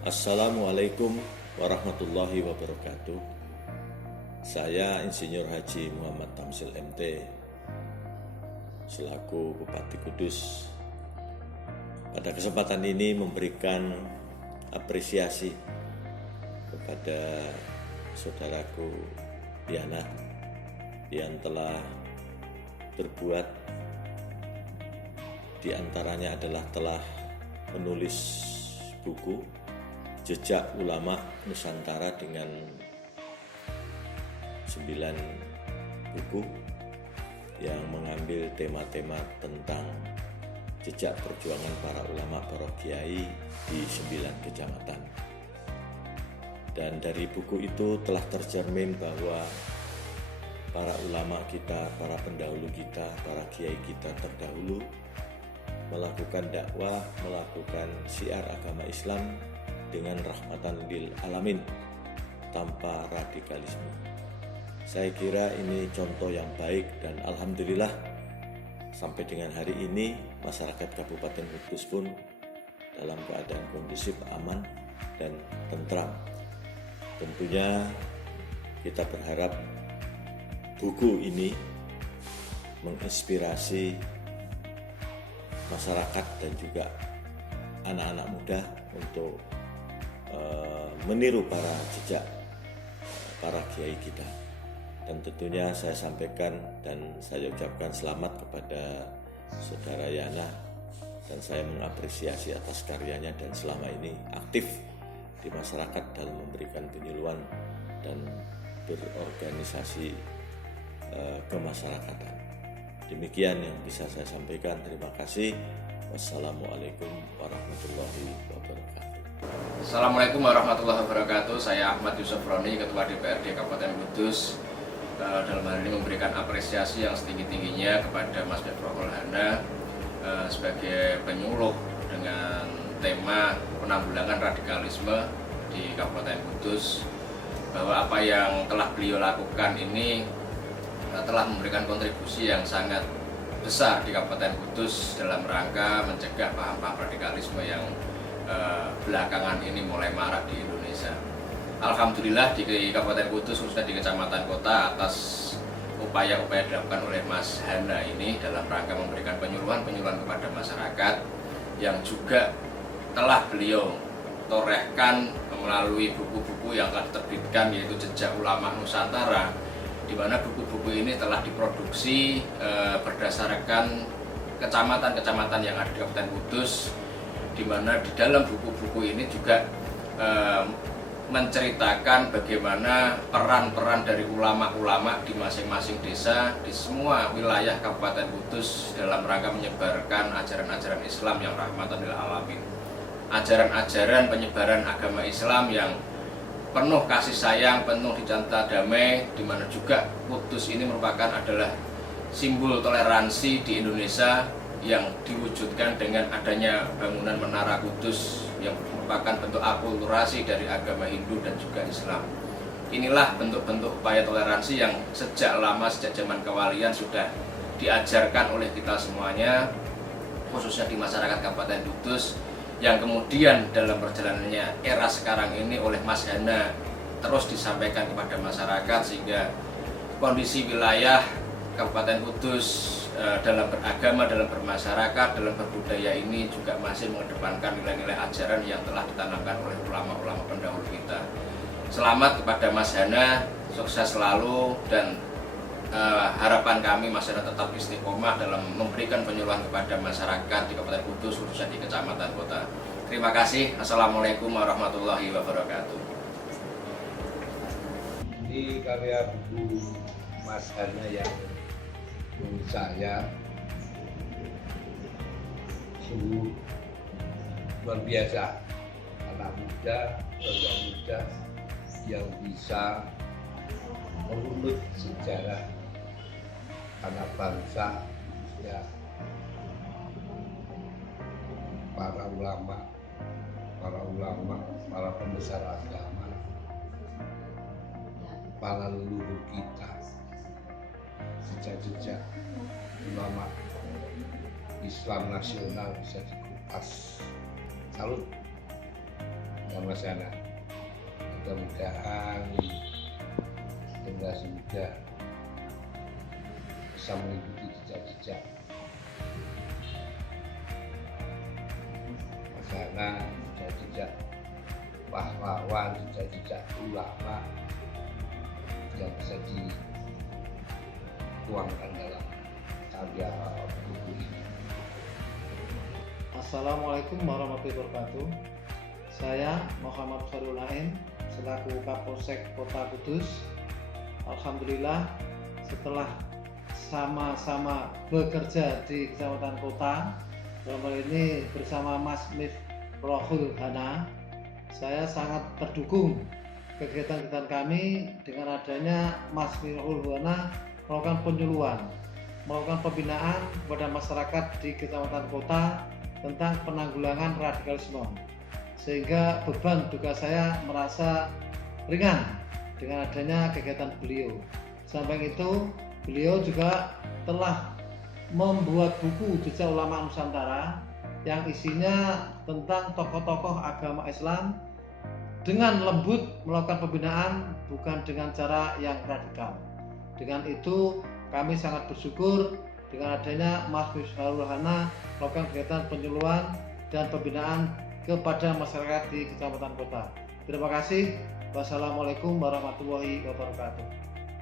Assalamualaikum warahmatullahi wabarakatuh. Saya Insinyur Haji Muhammad Tamsil MT selaku Bupati Kudus. Pada kesempatan ini memberikan apresiasi kepada saudaraku Diana yang telah berbuat, diantaranya adalah telah menulis buku Jejak Ulama Nusantara dengan 9 buku yang mengambil tema-tema tentang jejak perjuangan para ulama, para kiai di 9 kecamatan. Dan dari buku itu telah tercermin bahwa para ulama kita, para pendahulu kita, para kiai kita terdahulu melakukan dakwah, melakukan syiar agama Islam dengan rahmatan lil alamin tanpa radikalisme. Saya kira ini contoh yang baik dan alhamdulillah sampai dengan hari ini masyarakat Kabupaten Kudus pun dalam keadaan kondusif, aman dan tentram. Tentunya kita berharap buku ini menginspirasi masyarakat dan juga anak-anak muda untuk meniru para jejak para kiai kita. Dan tentunya saya sampaikan dan saya ucapkan selamat kepada saudara Yana, dan saya mengapresiasi atas karyanya dan selama ini aktif di masyarakat dalam memberikan penyuluhan dan berorganisasi kemasyarakatan. Demikian yang bisa saya sampaikan. Terima kasih. Wassalamualaikum warahmatullahi wabarakatuh. Assalamualaikum warahmatullahi wabarakatuh. Saya Ahmad Yusuf Roni, Ketua DPRD Kabupaten Kudus. Dalam hal ini memberikan apresiasi yang setinggi-tingginya kepada Mas Befrokul Hana sebagai penyuluh dengan tema penanggulangan radikalisme di Kabupaten Kudus, bahwa apa yang telah beliau lakukan ini telah memberikan kontribusi yang sangat besar di Kabupaten Kudus dalam rangka mencegah paham-paham radikalisme yang belakangan ini mulai marak di Indonesia. Alhamdulillah di Kabupaten Kudus, khususnya di Kecamatan Kota, atas upaya-upaya dilakukan oleh Mas Hana ini dalam rangka memberikan penyuluhan kepada masyarakat yang juga telah beliau torehkan melalui buku-buku yang telah diterbitkan, yaitu Jejak Ulama Nusantara, di mana buku-buku ini telah diproduksi berdasarkan kecamatan-kecamatan yang ada di Kabupaten Kudus, di mana di dalam buku-buku ini juga menceritakan bagaimana peran-peran dari ulama-ulama di masing-masing desa di semua wilayah Kabupaten Kudus dalam rangka menyebarkan ajaran-ajaran Islam yang rahmatan lil alamin, ajaran-ajaran penyebaran agama Islam yang penuh kasih sayang, penuh cinta damai, di mana juga Kudus ini merupakan adalah simbol toleransi di Indonesia yang diwujudkan dengan adanya bangunan Menara Kudus yang merupakan bentuk akulturasi dari agama Hindu dan juga Islam. Inilah bentuk-bentuk upaya toleransi yang sejak lama, sejak zaman kewalian sudah diajarkan oleh kita semuanya, khususnya di masyarakat Kabupaten Kudus, yang kemudian dalam perjalanannya era sekarang ini oleh Mas Hana terus disampaikan kepada masyarakat, sehingga kondisi wilayah Kabupaten Kudus dalam beragama, dalam bermasyarakat, dalam berbudaya ini juga masih mengedepankan nilai-nilai ajaran yang telah ditanamkan oleh ulama-ulama pendahulu kita. Selamat kepada Mas Hana, sukses selalu, dan harapan kami masyarakat tetap istiqomah dalam memberikan penyuluhan kepada masyarakat di Kabupaten Kudus, khususnya di Kecamatan Kota. Terima kasih. Assalamualaikum warahmatullahi wabarakatuh. Ini karya buku Mas Hana yang menurut saya sungguh luar biasa. Anak muda, orang muda yang bisa merunut sejarah anak bangsa, ya, para ulama, para pembesar agama, para leluhur kita, jejak-jejak ulama Islam nasional bisa dikupas. Salut. sama sana. Mudah-mudahan generasi muda bisa mengikuti jejak-jejak Masana, jejak-jejak pahlawan, jejak-jejak ulama yang bisa dituangkan dalam karya buku ini. Assalamualaikum warahmatullahi wabarakatuh. Saya Muhammad Sharul Naim selaku Kapolsek Kota Kudus. Alhamdulillah setelah sama-sama bekerja di Kecamatan Kota, dalam hal ini bersama Mas Mifrohul Hana, saya sangat terdukung kegiatan-kegiatan kami dengan adanya Mas Mifrohul Hana melakukan penyuluhan, melakukan pembinaan kepada masyarakat di Kecamatan Kota tentang penanggulangan radikalisme, sehingga beban tugas saya merasa ringan dengan adanya kegiatan beliau. Samping itu, beliau juga telah membuat buku Jejak Ulama Nusantara yang isinya tentang tokoh-tokoh agama Islam dengan lembut melakukan pembinaan, bukan dengan cara yang radikal. Dengan itu kami sangat bersyukur dengan adanya Mas Mifrohul Hana melakukan kegiatan penyuluhan dan pembinaan kepada masyarakat di Kecamatan Kota. Terima kasih. Wassalamualaikum warahmatullahi wabarakatuh.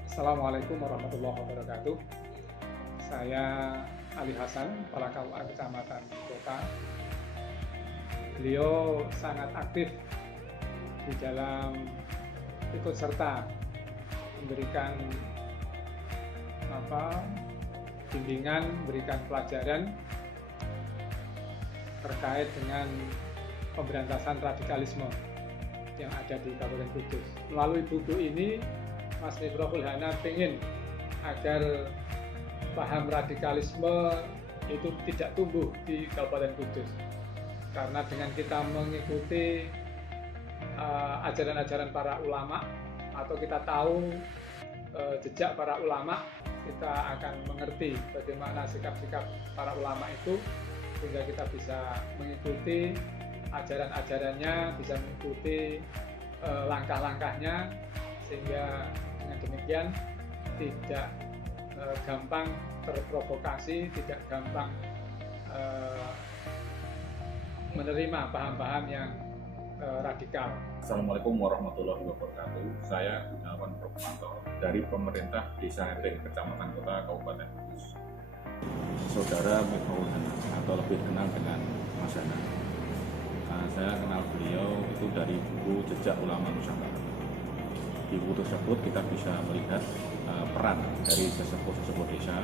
Assalamualaikum warahmatullahi wabarakatuh. Saya Ali Hasan, Kepala KUA Kecamatan Kota. Beliau sangat aktif di dalam ikut serta memberikan bimbingan, memberikan pelajaran terkait dengan pemberantasan radikalisme yang ada di Kabupaten Kudus. Melalui buku ini, Mas Mifrohul Hana ingin agar paham radikalisme itu tidak tumbuh di Kabupaten Kudus. Karena dengan kita mengikuti ajaran-ajaran para ulama, atau kita tahu jejak para ulama, kita akan mengerti bagaimana sikap-sikap para ulama itu, sehingga kita bisa mengikuti ajaran-ajarannya, bisa mengikuti langkah-langkahnya, sehingga dengan demikian tidak gampang terprovokasi, tidak gampang menerima paham-paham yang radikal. Assalamualaikum warahmatullahi wabarakatuh. Saya Gunawan Prokmanto dari pemerintah Desa Hendeng, Kecamatan Kota, Kabupaten Kudus. Saudara Mifrohul Hana, atau lebih kenal dengan Mas Hana. Saya kenal beliau itu dari buku Jejak Ulama Nusantara. Di buku tersebut kita bisa melihat peran dari sesepuh-sesepuh desa,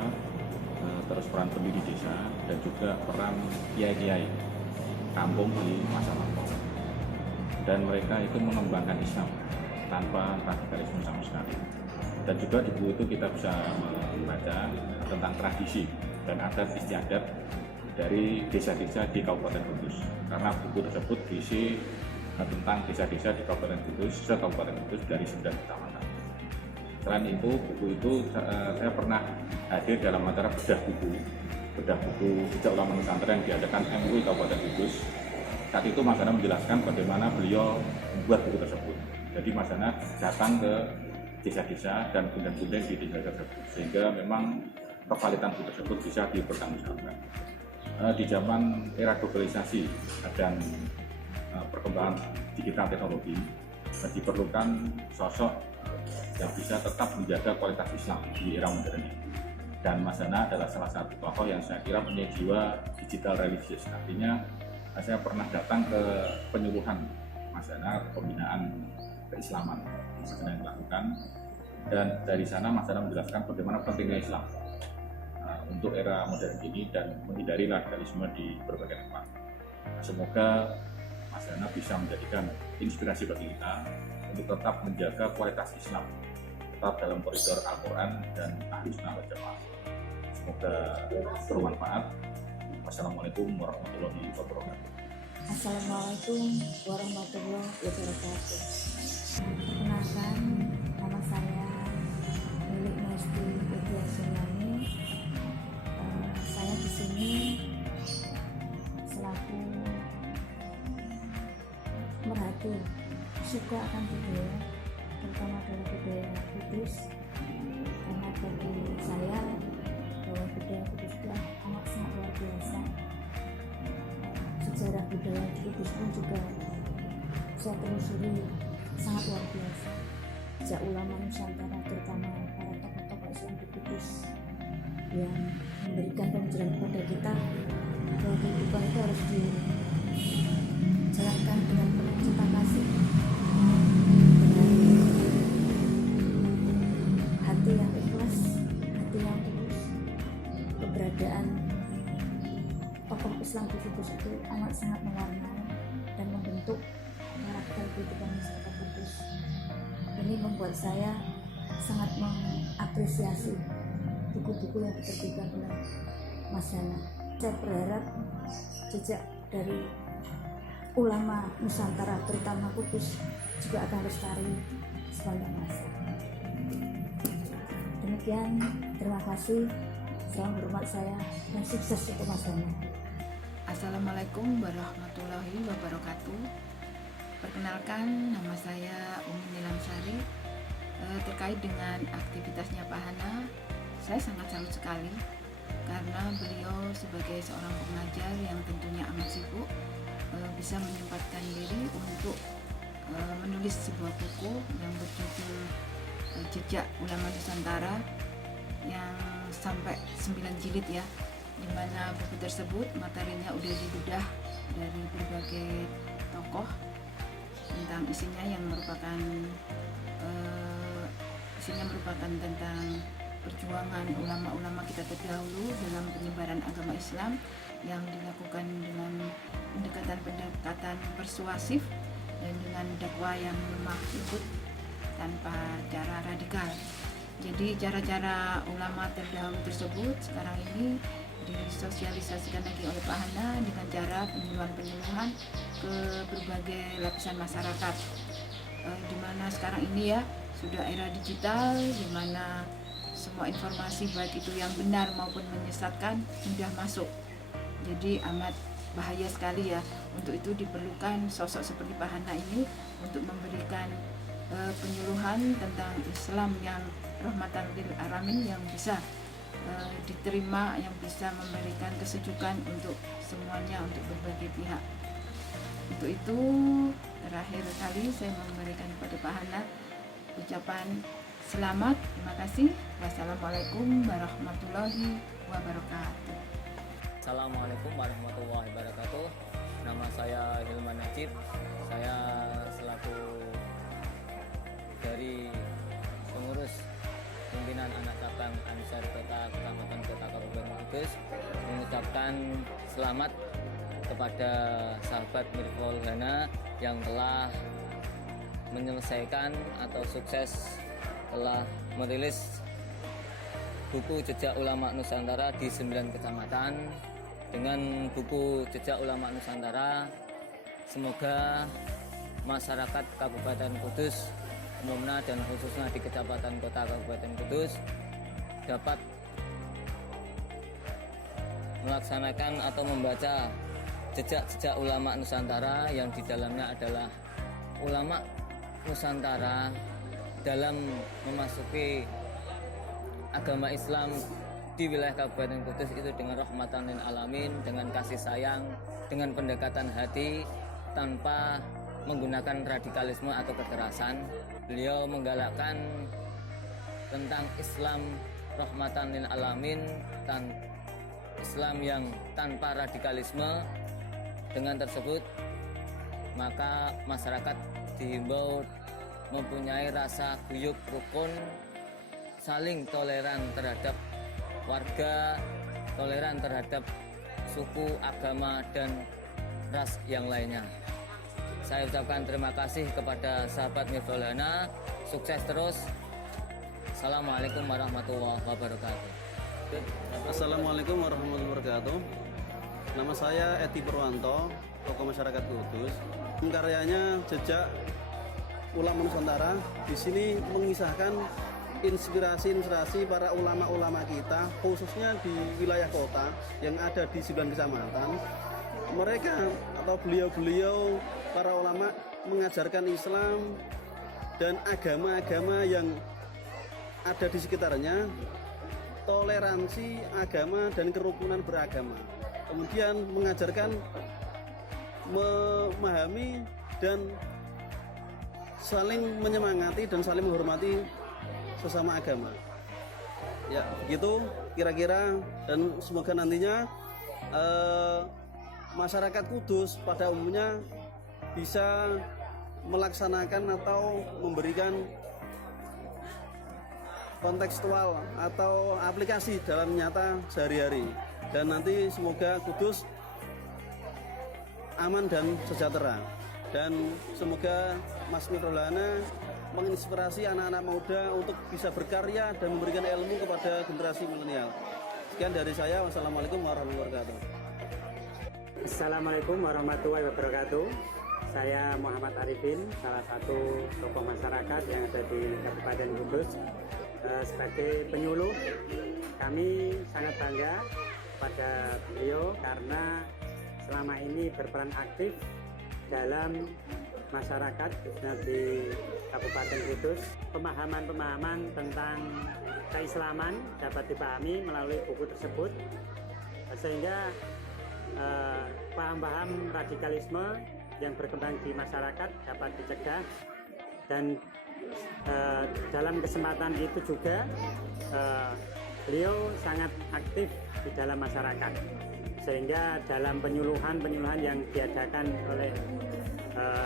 terus peran pendiri desa, dan juga peran kiai-kiai kampung di masa lampau. Dan mereka itu mengembangkan Islam tanpa radikalisme sama sekali. Dan juga di buku itu kita bisa membaca tentang tradisi dan adat istiadat dari desa-desa di Kabupaten Kudus. Karena buku tersebut berisi tentang desa-desa di Kabupaten Kudus, se-Kabupaten Kudus dari 9 kecamatan. Selain itu, buku itu saya pernah hadir dalam acara bedah buku Jejak Ulama Nusantara yang diadakan MUI Kabupaten Kudus. Saat itu Mas Hana menjelaskan bagaimana beliau membuat buku tersebut. Jadi Mas Hana datang ke desa-desa dan bunden-bunden di desa tersebut, sehingga memang kevalitan buku tersebut bisa dipertanggungjawabkan. Di zaman era globalisasi dan perkembangan digital teknologi, diperlukan sosok yang bisa tetap menjaga kualitas Islam di era modern ini. Dan Mas Hana adalah salah satu tokoh yang saya kira punya jiwa digital religius. Artinya saya pernah datang ke penyuluhan Mas Hana, pembinaan keislaman Mas Hana yang dilakukan, dan dari sana Mas Hana menjelaskan bagaimana pentingnya Islam untuk era modern ini dan menghindari radikalisme di berbagai tempat. Semoga Mas Hana bisa menjadikan inspirasi bagi kita untuk tetap menjaga kualitas Islam, tetap dalam koridor Al-Quran dan Ahlus Sunnah wal Jamaah. Semoga bermanfaat. Wassalamualaikum warahmatullahi wabarakatuh. Assalamualaikum warahmatullahi wabarakatuh. Perkenalkan, nama saya Milik Mesti Widya Suryani. Saya di sini selaku merhati betul suka akan budaya, terutama adalah budaya Kudus, karena bagi saya bahwa budaya Kudus itu amat sangat luar biasa. Sejarah budaya di Kudus pun juga saya telusuri sangat luar biasa. Sejak ulama Nusantara, terutama para tokoh-tokoh Islam di Kudus, yang memberikan pembelajaran kepada kita bahwa kehidupan itu harus dijalankan dengan penuh cinta kasih, dengan hati yang ikhlas, hati yang tulus. Keberadaan tokoh Islam di Kudus itu amat sangat mewarnai dan membentuk karakter kehidupan masyarakat Kudus. Ini membuat saya sangat mengapresiasi buku-buku yang diterbitkan oleh Mas Hana. Saya berharap jejak dari ulama Nusantara, terutama Kudus, juga akan lestari sepanjang masa. Demikian, terima kasih. Salam hormat saya dan sukses untuk Mas Hana. Assalamualaikum warahmatullahi wabarakatuh. Perkenalkan, nama saya Umi Nilamsari. Terkait dengan aktivitasnya Pak Hana, saya sangat salut sekali karena beliau sebagai seorang pengajar yang tentunya amat sibuk bisa menyempatkan diri untuk menulis sebuah buku yang berjudul Jejak Ulama Nusantara yang sampai 9 jilid ya, di mana buku tersebut materinya udah dibedah dari berbagai tokoh tentang isinya yang merupakan tentang perjuangan ulama-ulama kita terdahulu dalam penyebaran agama Islam yang dilakukan dengan pendekatan persuasif dan dengan dakwah yang lemah lembut tanpa cara radikal. Jadi cara-cara ulama terdahulu tersebut sekarang ini disosialisasikan lagi oleh Pak Hana dengan cara penyuluhan ke berbagai lapisan masyarakat, di mana sekarang ini ya sudah era digital, di mana semua informasi baik itu yang benar maupun menyesatkan mudah masuk. Jadi amat bahaya sekali ya. Untuk itu diperlukan sosok seperti Pak Hana ini untuk memberikan penyuluhan tentang Islam yang rahmatan lil alamin, yang bisa diterima, yang bisa memberikan kesejukan untuk semuanya, untuk berbagai pihak. Untuk itu terakhir kali saya memberikan kepada Pak Hana ucapan selamat, terima kasih. Wassalamualaikum warahmatullahi wabarakatuh. Assalamualaikum warahmatullahi wabarakatuh. Nama saya Hilman Najib. Saya selaku dari pengurus pimpinan anak cabang Ansar Kota Kecamatan Kota Kabupaten Kudus mengucapkan selamat kepada sahabat Mirful Hana yang telah menyelesaikan atau sukses telah merilis buku Jejak Ulama Nusantara di 9 kecamatan. Dengan buku Jejak Ulama Nusantara, semoga masyarakat Kabupaten Kudus umumnya dan khususnya di Kecamatan Kota Kabupaten Kudus dapat melaksanakan atau membaca jejak-jejak ulama Nusantara yang di dalamnya adalah ulama Nusantara dalam memasuki agama Islam di wilayah Kabupaten Kudus itu dengan rahmatan lil alamin, dengan kasih sayang, dengan pendekatan hati tanpa menggunakan radikalisme atau kekerasan. Beliau menggalakkan tentang Islam rahmatan lil alamin, Islam yang tanpa radikalisme. Dengan tersebut maka masyarakat dihimbau mempunyai rasa guyub rukun, saling toleran terhadap warga, toleran terhadap suku, agama, dan ras yang lainnya. Saya ucapkan terima kasih kepada sahabat Mirful Hana, sukses terus. Assalamualaikum warahmatullahi wabarakatuh. Assalamualaikum warahmatullahi wabarakatuh. Nama saya Edi Purwanto, tokoh masyarakat Kudus. Karyanya Jejak Ulama Nusantara di sini mengisahkan inspirasi para ulama-ulama kita, khususnya di wilayah kota yang ada di 9 kecamatan. Mereka atau beliau-beliau para ulama mengajarkan Islam dan agama-agama yang ada di sekitarnya, toleransi agama dan kerukunan beragama. Kemudian mengajarkan memahami dan saling menyemangati dan saling menghormati sesama agama. Ya, begitu kira-kira, dan semoga nantinya masyarakat Kudus pada umumnya bisa melaksanakan atau memberikan kontekstual atau aplikasi dalam nyata sehari-hari, dan nanti semoga Kudus aman dan sejahtera, dan semoga Mas Mikrolana menginspirasi anak-anak muda untuk bisa berkarya dan memberikan ilmu kepada generasi milenial. Sekian dari saya, wassalamualaikum warahmatullahi wabarakatuh. Assalamualaikum warahmatullahi wabarakatuh. Saya Muhammad Arifin, salah satu tokoh masyarakat yang ada di Kabupaten Kudus. Sebagai penyuluh, kami sangat bangga pada beliau karena selama ini berperan aktif dalam masyarakat, khususnya di Kabupaten Kudus. Pemahaman-pemahaman tentang keislaman dapat dipahami melalui buku tersebut, sehingga paham-paham radikalisme yang berkembang di masyarakat dapat dicegah, dan dalam kesempatan itu juga beliau sangat aktif di dalam masyarakat, sehingga dalam penyuluhan yang diadakan oleh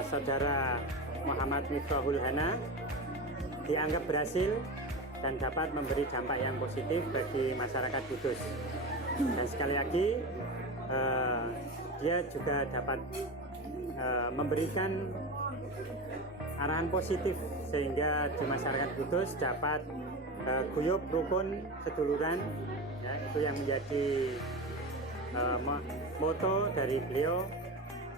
saudara Muhammad Miftahul Hana dianggap berhasil dan dapat memberi dampak yang positif bagi masyarakat Kudus. Dan sekali lagi dia juga dapat memberikan arahan positif sehingga di masyarakat Kudus dapat guyub, rukun, seduluran, ya, itu yang menjadi moto dari beliau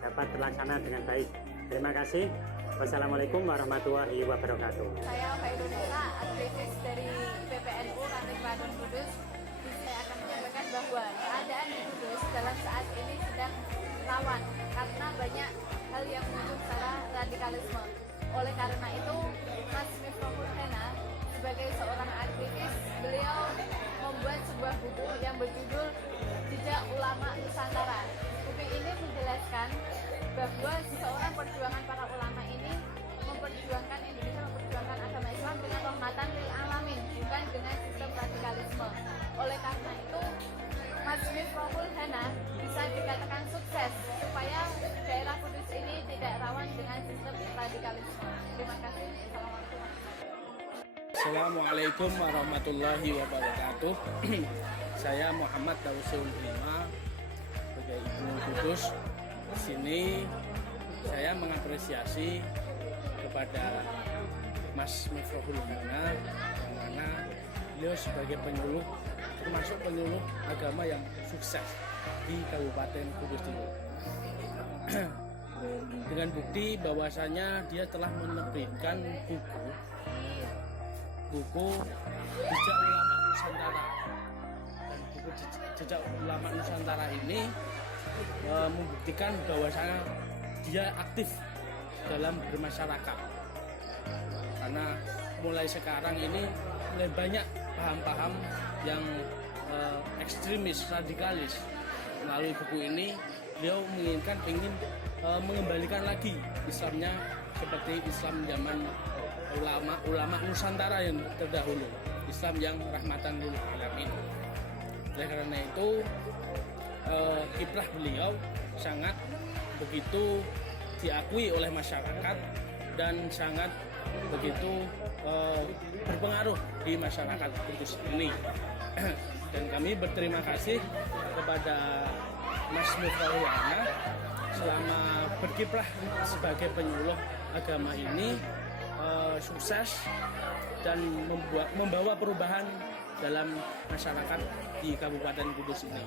dapat terlaksana dengan baik. Terima kasih. Wassalamualaikum warahmatullahi wabarakatuh. Saya Faidunisa, aktivis dari PPNU Ranting Klaten Kudus. Saya akan menyampaikan bahwa keadaan di Kudus dalam saat ini sedang rawan karena banyak hal yang muncul secara radikalisme. Oleh karena itu, Mas Miftahul Hana sebagai seorang aktivis, beliau membuat sebuah buku yang berjudul Jejak Ulama Nusantara. Buku ini menjelaskan bahwa seorang perjuangan para ulama ini memperjuangkan Indonesia, memperjuangkan agama Islam dengan rahmatan lil alamin, bukan dengan sistem radikalisme. Oleh karena itu, Mas Miftahul Hana bisa dikatakan sukses supaya daerah Kudus ini tidak rawan dengan sistem radikalisme. Terima kasih. Assalamualaikum warahmatullahi wabarakatuh. Saya Muhammad Tausul Lima sebagai Ibnu Kudus. Di sini saya mengapresiasi kepada Mas Miftahul Hana, yang mana beliau sebagai penyuluh, termasuk penyuluh agama yang sukses di Kabupaten Kudus Timur. Dengan bukti bahwasanya dia telah menerbitkan buku Jejak Ulama Nusantara, dan buku Jejak Ulama Nusantara ini membuktikan bahwasanya dia aktif dalam bermasyarakat, karena mulai sekarang ini mulai banyak paham-paham yang ekstremis, radikalis. Melalui buku ini beliau ingin mengembalikan lagi Islamnya seperti Islam zaman ulama Nusantara yang terdahulu, Islam yang rahmatan lil alamin. Oleh karena itu kiprah beliau sangat begitu diakui oleh masyarakat dan sangat begitu berpengaruh di masyarakat Kudus ini. Dan kami berterima kasih kepada Mas Miftahul Hana selama berkiprah sebagai penyuluh agama ini sukses dan membawa perubahan dalam masyarakat di Kabupaten Kudus ini.